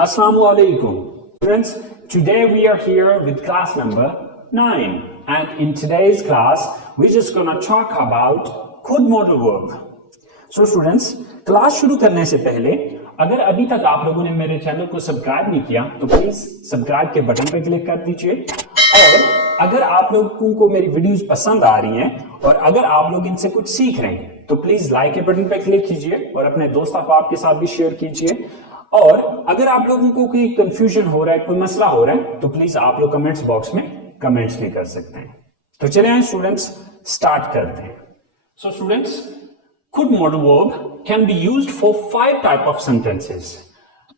Assalamu alaikum. Friends, today we are here with class number 9 and in today's class we're just gonna talk about could modal verb. So students, class शुरू करने से पहले अगर अभी तक आप लोगों ने मेरे चैनल को सब्सक्राइब नहीं किया तो प्लीज सब्सक्राइब के बटन पर क्लिक कर दीजिए और अगर आप लोगों को मेरी वीडियोस पसंद आ रही हैं और अगर आप लोग इनसे कुछ सीख रहे हैं तो प्लीज लाइक के बटन पर क्लिक कीजिए और अपने दोस्त अहबाब के साथ भी शेयर कीजिए। और अगर आप लोगों को कोई कंफ्यूजन हो रहा है, कोई मसला हो रहा है तो प्लीज आप लोग कमेंट्स बॉक्स में कमेंट्स भी कर सकते हैं। तो चले आए स्टूडेंट्स, स्टार्ट करते हैं। So students, could modal verb can be used for 5 type of sentences.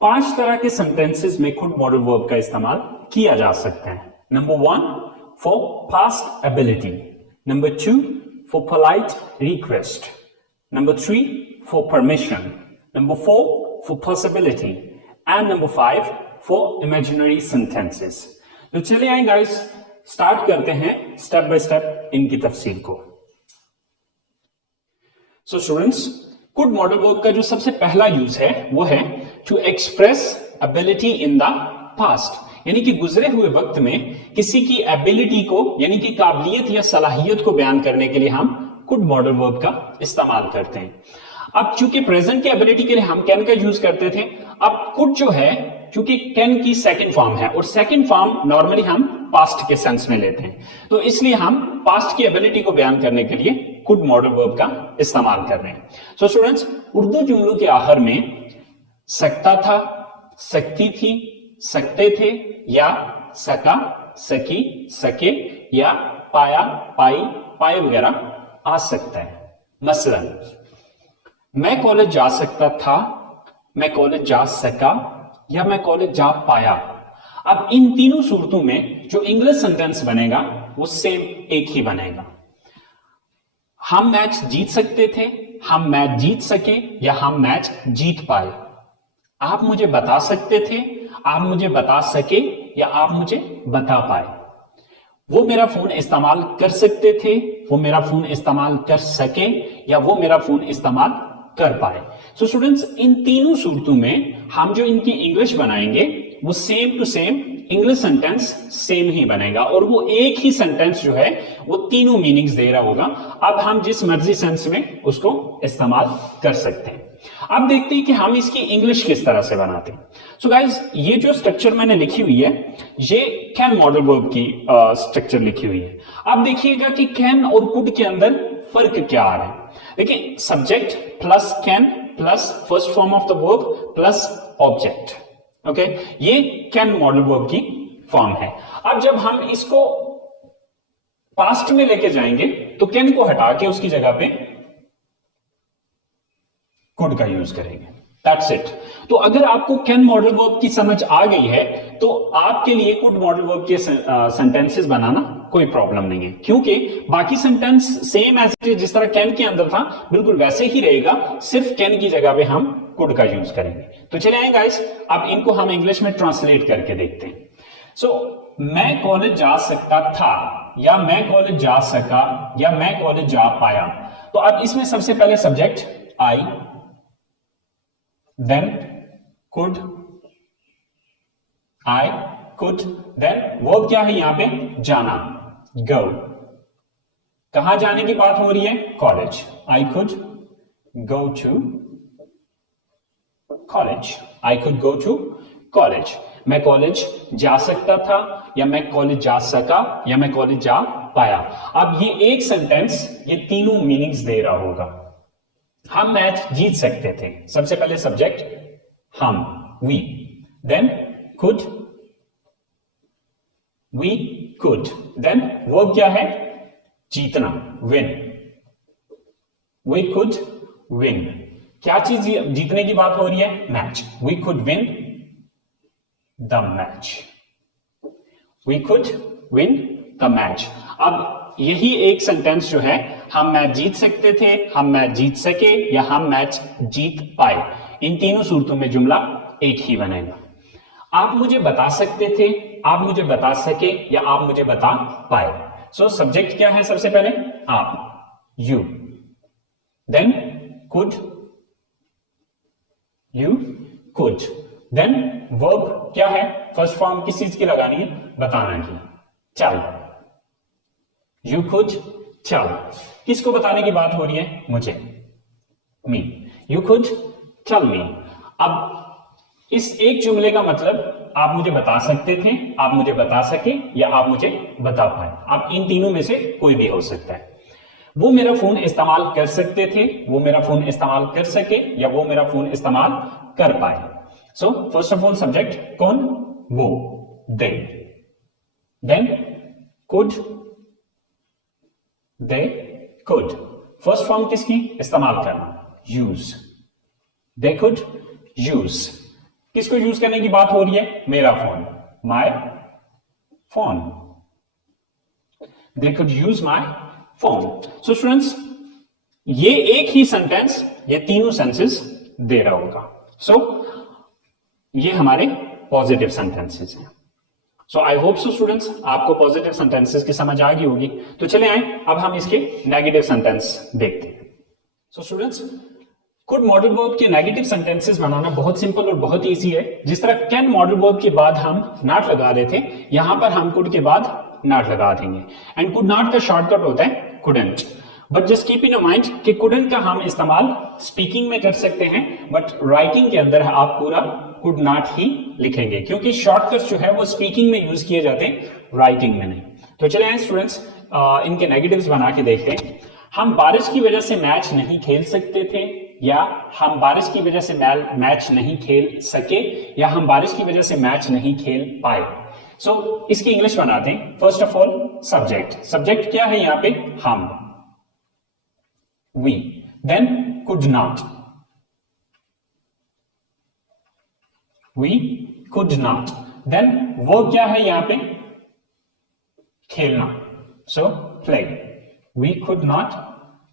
5 तरह के sentences में could modal verb का इस्तेमाल किया जा सकता है। Number 1 for past ability, Number 2 for polite request, Number 3 for permission, Number 4 for possibility, and Number 5 for imaginary sentences. तो चलिए आए गाइस, स्टार्ट करते हैं स्टेप बाय स्टेप इनकी तफसील को। So students, could modal verb का जो सबसे पहला यूज है वो है to express ability in the past, यानी कि गुजरे हुए वक्त में किसी की एबिलिटी को यानी कि काबिलियत या सलाहियत को बयान करने के लिए हम कुड मॉडल वर्ब का इस्तेमाल करते हैं। अब चूंकि प्रेजेंट की एबिलिटी के लिए हम कैन का यूज करते थे, अब कुड जो है चूंकि कैन की सेकंड फॉर्म है और सेकंड फॉर्म नॉर्मली हम पास्ट के सेंस में लेते हैं, तो इसलिए हम पास्ट की एबिलिटी को बयान करने के लिए कुड मॉडल वर्ब का इस्तेमाल कर रहे हैं। सो स्टूडेंट्स, उर्दू जुमलों के आखिर में सकता था, सकती थी, सकते थे या सका, सकी, सके या पाया, पाई, पाए वगैरह आ सकता है। मसलन मैं कॉलेज जा सकता था, मैं कॉलेज जा सका या मैं कॉलेज जा पाया। अब इन तीनों सूरतों में जो इंग्लिश सेंटेंस बनेगा वो सेम एक ही बनेगा। हम मैच जीत सकते थे, हम मैच जीत सके या हम मैच जीत पाए। आप मुझे बता सकते थे, आप मुझे बता सके या आप मुझे बता पाए। वो मेरा फोन इस्तेमाल कर सकते थे, वो मेरा फोन इस्तेमाल कर सके या वो मेरा फोन इस्तेमाल कर पाए। सो स्टूडेंट्स, इन तीनों सूरतों में हम जो इनकी इंग्लिश बनाएंगे वो same to same English sentence same ही बनेगा और वो एक ही सेंटेंस जो है वो तीनों मीनिंग्स दे रहा होगा। अब हम जिस मर्जी सेंस में उसको इस्तेमाल कर सकते हैं। अब देखते हैं कि हम इसकी इंग्लिश किस तरह से बनाते हैं। सो गाइज, ये जो स्ट्रक्चर मैंने लिखी हुई है ये कैन मॉडल वर्ब की स्ट्रक्चर लिखी हुई है। अब देखिएगा कि कैन और कुड के अंदर फर्क क्या आ रहा है। देखिए, subject plus can plus first form of the verb plus object, okay, ये कैन मॉडल वर्ब की फॉर्म है। अब जब हम इसको पास्ट में लेके जाएंगे तो कैन को हटा के उसकी जगह पे कुड का यूज करेंगे। That's it. तो अगर आपको कैन मॉडल वर्ब की समझ आ गई है तो आपके लिए कुड मॉडल वर्ब के सेंटेंसेस बनाना कोई प्रॉब्लम नहीं है, क्योंकि बाकी sentence same as it is जिस तरह कैन के अंदर था बिल्कुल वैसे ही रहेगा, सिर्फ कैन की जगह पे हम कुड का यूज करेंगे। तो चले आए गाइस, अब इनको हम इंग्लिश में ट्रांसलेट करके देखते हैं। सो मैं कॉलेज जा सकता था या मैं कॉलेज जा सका या मैं कॉलेज जा पाया। तो अब इसमें सबसे पहले subject I, then could, I could, then verb क्या है यहां पे, जाना, गो। कहां जाने की बात हो रही है, college. I could go to college, I could go to college. मैं कॉलेज जा सकता था या मैं कॉलेज जा सका या मैं कॉलेज जा पाया। अब ये एक सेंटेंस ये तीनों मीनिंग्स दे रहा होगा। हम मैच जीत सकते थे, सबसे पहले सब्जेक्ट हम, we, then could, we could, then verb क्या है, जीतना, विन, वी कुड विन। क्या चीज जीतने की बात हो रही है, match. We could win the match, we could win the match. अब यही एक सेंटेंस जो है, हम मैच जीत सकते थे, हम मैच जीत सके या हम मैच जीत पाए, इन तीनों सूरतों में जुमला एक ही बनेगा। आप मुझे बता सकते थे, आप मुझे बता सके या आप मुझे बता पाए। सो सब्जेक्ट क्या है सबसे पहले, आप, you, then could, you could, then verb क्या है, फर्स्ट फॉर्म किस चीज की लगानी है, बताना की, चल, यू कुड चल, किसको बताने की बात हो रही है, मुझे, मी, यू कुड टेल मी। अब इस एक जुमले का मतलब आप मुझे बता सकते थे, आप मुझे बता सके, या आप मुझे बता पाए, आप इन तीनों में से कोई भी हो सकता है। वो मेरा फोन इस्तेमाल कर सकते थे, वो मेरा फोन इस्तेमाल कर सके, या वो मेरा फोन इस्तेमाल कर पाए। So first of all subject कौन, वो, they, then could, they could, first form किसकी, इस्तेमाल करना, यूज, दे कुड यूज, किसको यूज करने की बात हो रही है, मेरा फोन, my phone, they could use my phone. So students, ये एक ही सेंटेंस ये तीनों सेंसेस दे रहा होगा। सो ये हमारे पॉजिटिव सेंटेंसेस हैं। So I hope so students, आपको पॉजिटिव सेंटेंसेस की समझ आ गई होगी। तो चले आए अब हम इसके नेगेटिव सेंटेंस देखते हैं। सो स्टूडेंट्स, कुड मॉडल वर्ब के नेगेटिव सेंटेंसेस बनाना बहुत सिंपल और बहुत इजी है। जिस तरह कैन मॉडल वर्ब के बाद हम नॉट लगा रहे थे, यहां पर हम कुड के बाद नॉट लगा देंगे। एंड कुड नॉट का शॉर्टकट होता है couldn't. But just keep in mind कि कुडंट का हम इस्तेमाल स्पीकिंग में कर सकते हैं, बट राइटिंग के अंदर आप पूरा कुड नॉट ही लिखेंगे, क्योंकि शॉर्टकट्स जो है वो स्पीकिंग में यूज किए जाते हैं, राइटिंग में नहीं। तो चले आए स्टूडेंट्स, इनके नेगेटिव्स बना के देखते हैं। हम बारिश की वजह से मैच नहीं खेल सकते थे, या हम बारिश की वजह से मैच नहीं खेल सके, या हम बारिश की वजह से मैच नहीं खेल पाए। सो इसकी इंग्लिश बनाते हैं। First of all subject, subject क्या है यहां पे, हम, we, then could not, we could not, then verb क्या है यहां पे, खेलना, so play, we could not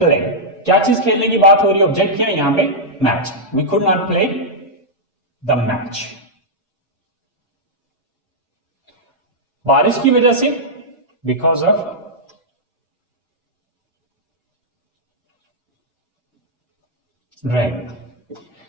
play, क्या चीज खेलने की बात हो रही है, ऑब्जेक्ट क्या है यहां पे, match, we could not play the match. बारिश की वजह से, because of rain,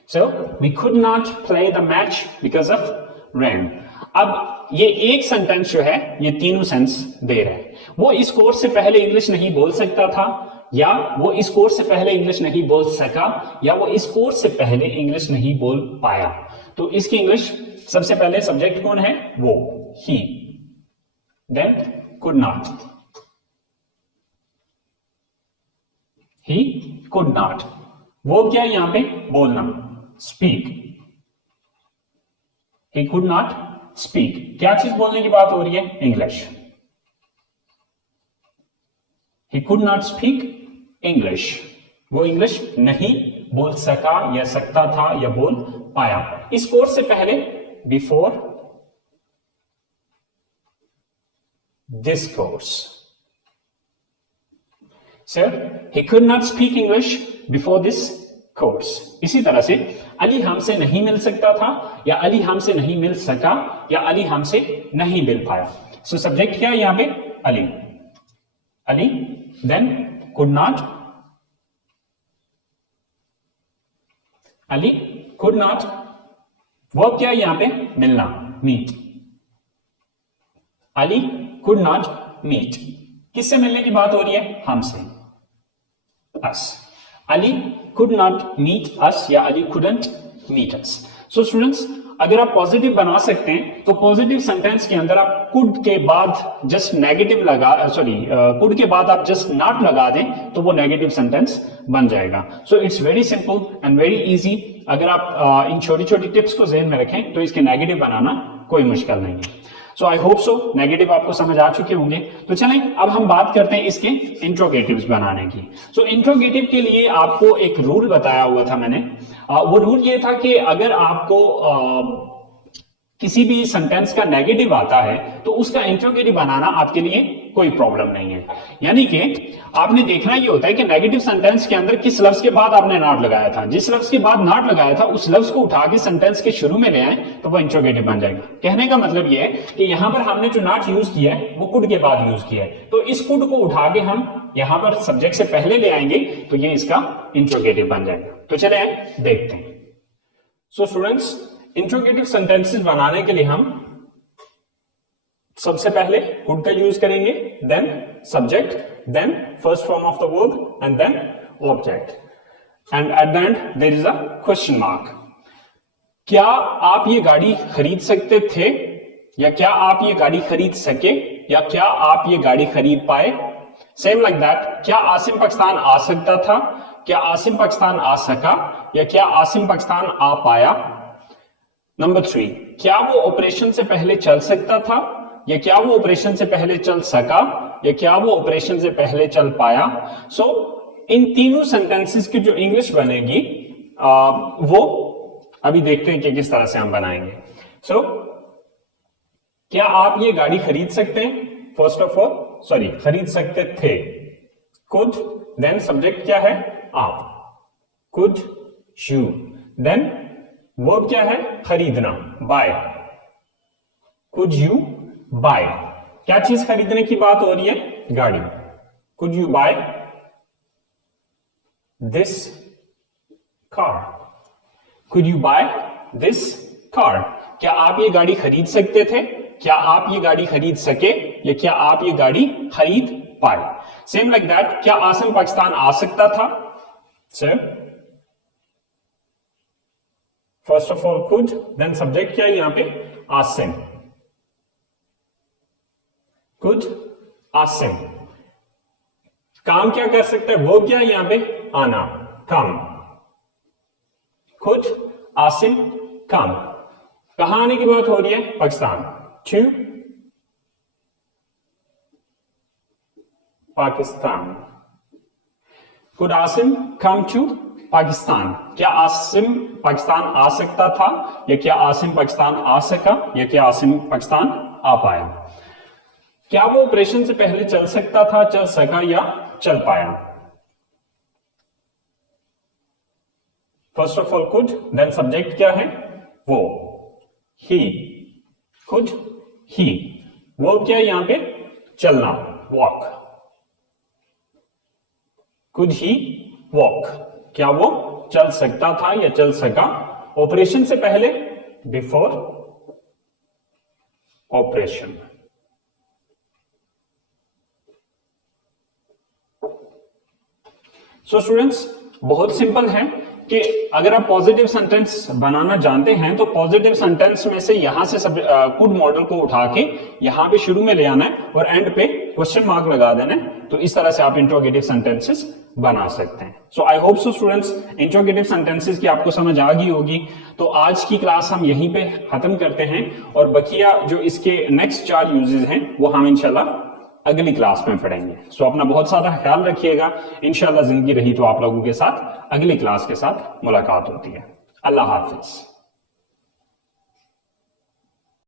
so we could not play the match because of rain. अब ये एक सेंटेंस जो है ये तीनों सेंस दे रहा है। वो इस कोर्स से पहले इंग्लिश नहीं बोल सकता था, या वो इस कोर्स से पहले इंग्लिश नहीं बोल सका, या वो इस कोर्स से पहले इंग्लिश नहीं बोल पाया। तो इसकी इंग्लिश सबसे पहले सब्जेक्ट कौन है, वो, he, then could not, he could not, वो क्या है यहां पे, बोलना, speak, he could not speak, क्या चीज बोलने की बात हो रही है, English, he could not speak English, वो इंग्लिश नहीं बोल सका या सकता था या बोल पाया। इस कोर्स से पहले, before this course, sir, he could not speak English before this course। इसी तरह से अली हमसे नहीं मिल सकता था, या अली हमसे नहीं मिल सका, या अली हमसे नहीं मिल पाया। सो सब्जेक्ट क्या है यहां पे, Ali, Ali, then could not, Ali could not, verb क्या है यहां पे, मिलना, meet, Ali could not meet, किससे मिलने की बात हो रही है, हमसे, us, Ali could not meet us, या Ali couldn't meet us. So students, अगर आप पॉजिटिव बना सकते हैं तो पॉजिटिव सेंटेंस के अंदर आप कुड के बाद जस्ट नेगेटिव लगा, कुड के बाद आप जस्ट नॉट लगा दें तो वो नेगेटिव सेंटेंस बन जाएगा। So it's very simple and very easy. अगर आप इन छोटी छोटी टिप्स को ज़हन में रखें तो इसके नेगेटिव बनाना कोई मुश्किल नहीं है। सो आई होप सो नेगेटिव आपको समझ आ चुके होंगे। तो चलें अब हम बात करते हैं इसके इंट्रोगेटिव्स बनाने की। सो इंट्रोगेटिव के लिए आपको एक रूल बताया हुआ था मैंने। वो रूल ये था कि अगर आपको किसी भी सेंटेंस का नेगेटिव आता है तो उसका इंट्रोगेटिव बनाना आपके लिए कोई प्रॉब्लम नहीं है। यानी कि आपने देखना ये होता है कि नेगेटिव सेंटेंस के अंदर किस लफ्ज के बाद आपने नॉट लगाया था। जिस लफ्ज के बाद नॉट लगाया था उस लफ्ज को उठा के सेंटेंस के शुरू में ले आए तो वो इंट्रोगेटिव बन जाएगा। कहने का मतलब ये है कि यहां पर हमने जो नॉट यूज किया है वो कुड के बाद यूज किया है, तो इस कुड को उठा के हम यहां पर सब्जेक्ट से पहले ले आएंगे तो ये इसका इंट्रोगेटिव बन जाएगा। तो चले देखते हैं। सो स्टूडेंट्स, इंट्रोगेटिव सेंटेंसेस बनाने के लिए हम सबसे पहले कुड का यूज करेंगे, then subject, then first form of the verb and then object, and at the end there is a question mark. क्या आप ये गाड़ी खरीद सकते थे, या क्या आप ये गाड़ी खरीद सके, या क्या आप ये गाड़ी खरीद पाए। सेम लाइक दैट, क्या आसिम पाकिस्तान आ सकता था, क्या आसिम पाकिस्तान आ सका, या क्या आसिम पाकिस्तान आ पाया। नंबर 3, क्या वो ऑपरेशन से पहले चल सकता था, या क्या वो ऑपरेशन से पहले चल सका, या क्या वो ऑपरेशन से पहले चल पाया। सो इन तीनों सेंटेंसेस की जो इंग्लिश बनेगी वो अभी देखते हैं कि किस तरह से हम बनाएंगे। सो क्या आप ये गाड़ी खरीद सकते हैं, फर्स्ट ऑफ ऑल, सॉरी खरीद सकते थे, कुड, देन सब्जेक्ट क्या है, आप, कुड यू, देन वर्ब क्या है, खरीदना, बाय, कुड यू बाय। क्या चीज खरीदने की बात हो रही है, गाड़ी। Could you buy this car, could you buy this car. क्या आप ये गाड़ी खरीद सकते थे, क्या आप ये गाड़ी खरीद सके, या क्या आप ये गाड़ी खरीद पाए। सेम लाइक दैट, क्या आसिम पाकिस्तान आ सकता था, sir first of all could, then subject क्या है यहां पे, आसिम, कुड आसिम। काम क्या कर सकता है, वो क्या है यहां पे, आना, कम, कुड आसिम कम। कहां आने की बात हो रही है, Pakistan, to Pakistan. Could Asim come to Pakistan. क्या आसिम पाकिस्तान आ सकता था, या क्या आसिम पाकिस्तान आ सका, या क्या आसिम पाकिस्तान आ पाया। क्या वो ऑपरेशन से पहले चल सकता था, चल सका, या चल पाया। First of all could, then subject क्या है, वो, ही, कुड ही। वो क्या है यहां पे, चलना, वॉक, कुड ही वॉक। क्या वो चल सकता था या चल सका ऑपरेशन से पहले, बिफोर ऑपरेशन। सो स्टूडेंट्स, बहुत सिंपल है कि अगर आप पॉजिटिव सेंटेंस बनाना जानते हैं तो पॉजिटिव सेंटेंस में से यहां से कुड मॉडल को उठा के यहां पे शुरू में ले आना है और एंड पे क्वेश्चन मार्क लगा देना है। तो इस तरह से आप इंट्रोगेटिव सेंटेंसेस बना सकते हैं। So I hope so students, interrogative sentences की आपको समझ आ गई होगी। तो आज की क्लास हम यहीं पे खत्म करते हैं और बकिया जो इसके नेक्स्ट 4 यूजेस हैं वो हम इंशाल्लाह अगली क्लास में पढ़ेंगे। सो अपना बहुत सारा ख्याल रखिएगा। इंशाल्लाह जिंदगी रही तो आप लोगों के साथ अगली क्लास के साथ मुलाकात होती है। अल्लाह हाफिज।